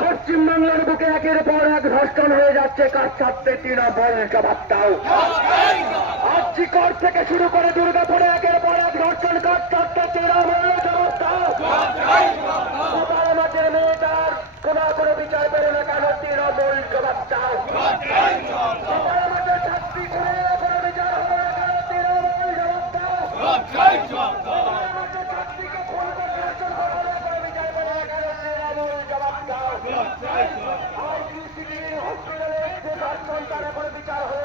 পশ্চিমবাংলার বুকে একের পর এক ধর্ষণ হয়ে যাচ্ছে, কাজ ছাড়তে তৃণমূল জবাব দাও। আর্জিকর থেকে শুরু করে দুর্গাপুরে একের পর এক ধর্ষণ, কাজ ছাড়তে তৃণমূল জবাব দাও। আমাদের মেয়েটার কোনা করে বিচার করে না কেন, তৃণমূল জবাব দাও। আমাদের ছাত্রী করে কোনো বিচার হবে না কেন, তৃণমূল জবাব দাও। আমাদের ছাত্রীকে খুন করে ধর্ষণ করা হলে কোনো বিচার করে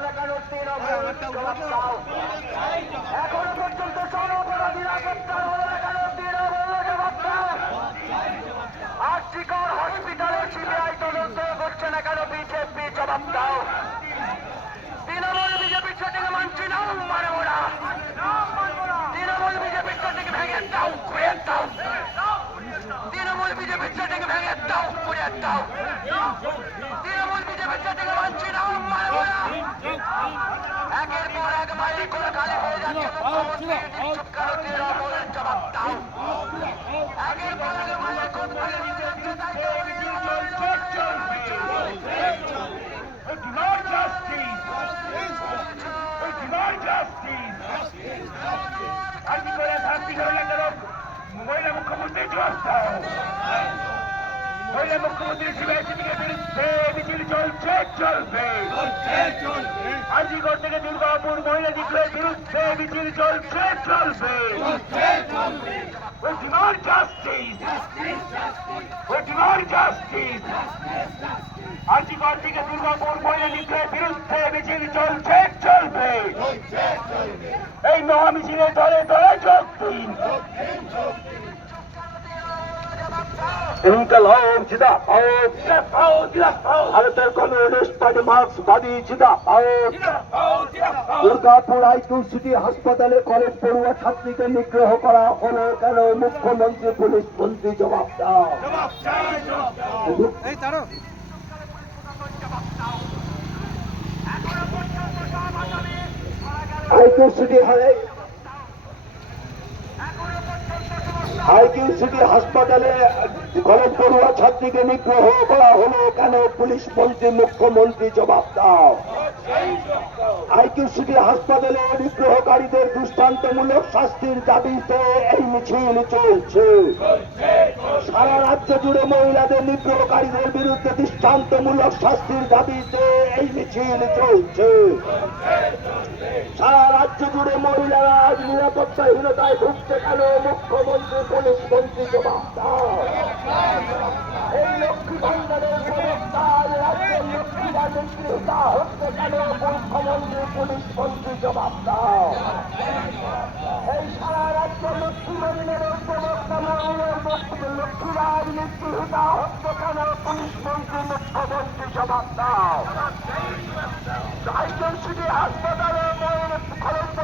না কেন, তৃণমূল জবাব দাও। এখন পর্যন্ত সব অপরাধীরা গ্রেপ্তার হলো না কেন, তৃণমূল জবাব দাও। আর্জিকর হসপিটালে সিবিআই তদন্ত করছে না কেন, বিজেপি জবাব দাও। তৃণমূল বিজেপির সেটিং মানছি না, মানব না। তৃণমূল বিজেপির সেটিং ভেঙে দাও, ঘুরে দাও। তৃণমূল বিজেপির সেটিং ভেঙে দাও, ঘুরে দাও। তৃণমূল বিজেপির সেটিং মানছি না, মানব না। একের পর এক মাইল করে খালি হয়ে যাচ্ছে, তৃণমূল জবাব দাও। একের পর এক মাইল করে খালি হয়ে যাচ্ছে, মহিলা মুখ্যমন্ত্রী জবাব দাও। মহিলা মুখ্যমন্ত্রী শিবাসীকে বিরুদ্ধে মিছিল চলছে, চলবে। আর্জিকর থেকে দুর্গাপুর মহিলা দিকের বিরুদ্ধে মিছিল চলছে, চলবে। We demand justice. We demand justice. RG Kar থেকে দুর্গাপুর মহিলা দিকের বিরুদ্ধে মিছিল চলছে, চলবে। এই মহামিছিলে দলে দলে যোগ দিন। ইনকলাব জিন্দাবাদ, ভারতের কমিউনিস্ট পার্টি মার্ক্সবাদী জিন্দাবাদ। দুর্গাপুর আইকিউ সিটি হাসপাতালে কলেজ পড়ুয়া ছাত্রীকে নিগ্রহ করা হলো কেন, মুখ্যমন্ত্রী পুলিশ মন্ত্রী জবাব দাও। আইকিউ সিটি হাসপাতালে কলেজ পড়ুয়া ছাত্রীকে নিগ্রহ করা হলো কেন, পুলিশ মন্ত্রী মুখ্যমন্ত্রী জবাব দাও। আইকিউ সিটি হাসপাতালে নিগ্রহকারীদের দৃষ্টান্তমূলক শাস্তির দাবিতে এই মিছিল চলছে। সারা রাজ্য জুড়ে মহিলাদের নিগ্রহকারীদের বিরুদ্ধে দৃষ্টান্তমূলক শাস্তির দাবিতে এই মিছিল চলছে। সারা রাজ্য জুড়ে মহিলারা আজ নিরাপত্তাহীনতায় ভুগছে কেন, মুখ্যমন্ত্রী পুলিশ মন্ত্রী জবাব দাও। এই লক্ষ্মী ভান্ডারের ব্যবস্থায় রাজ্যের লক্ষ্মীরা নিগৃহীত হচ্ছে কেন, মুখ্যমন্ত্রী পুলিশ মন্ত্রী জবাব দাও। এই সারা রাজ্য লক্ষ্মী ভান্ডারের ব্যবস্থা লক্ষ্মীরা নিগৃহীত হচ্ছে কেন, পুলিশ মন্ত্রী মুখ্যমন্ত্রী জবাব দাও। আইকিউ সিটি হাসপাতালে খরচ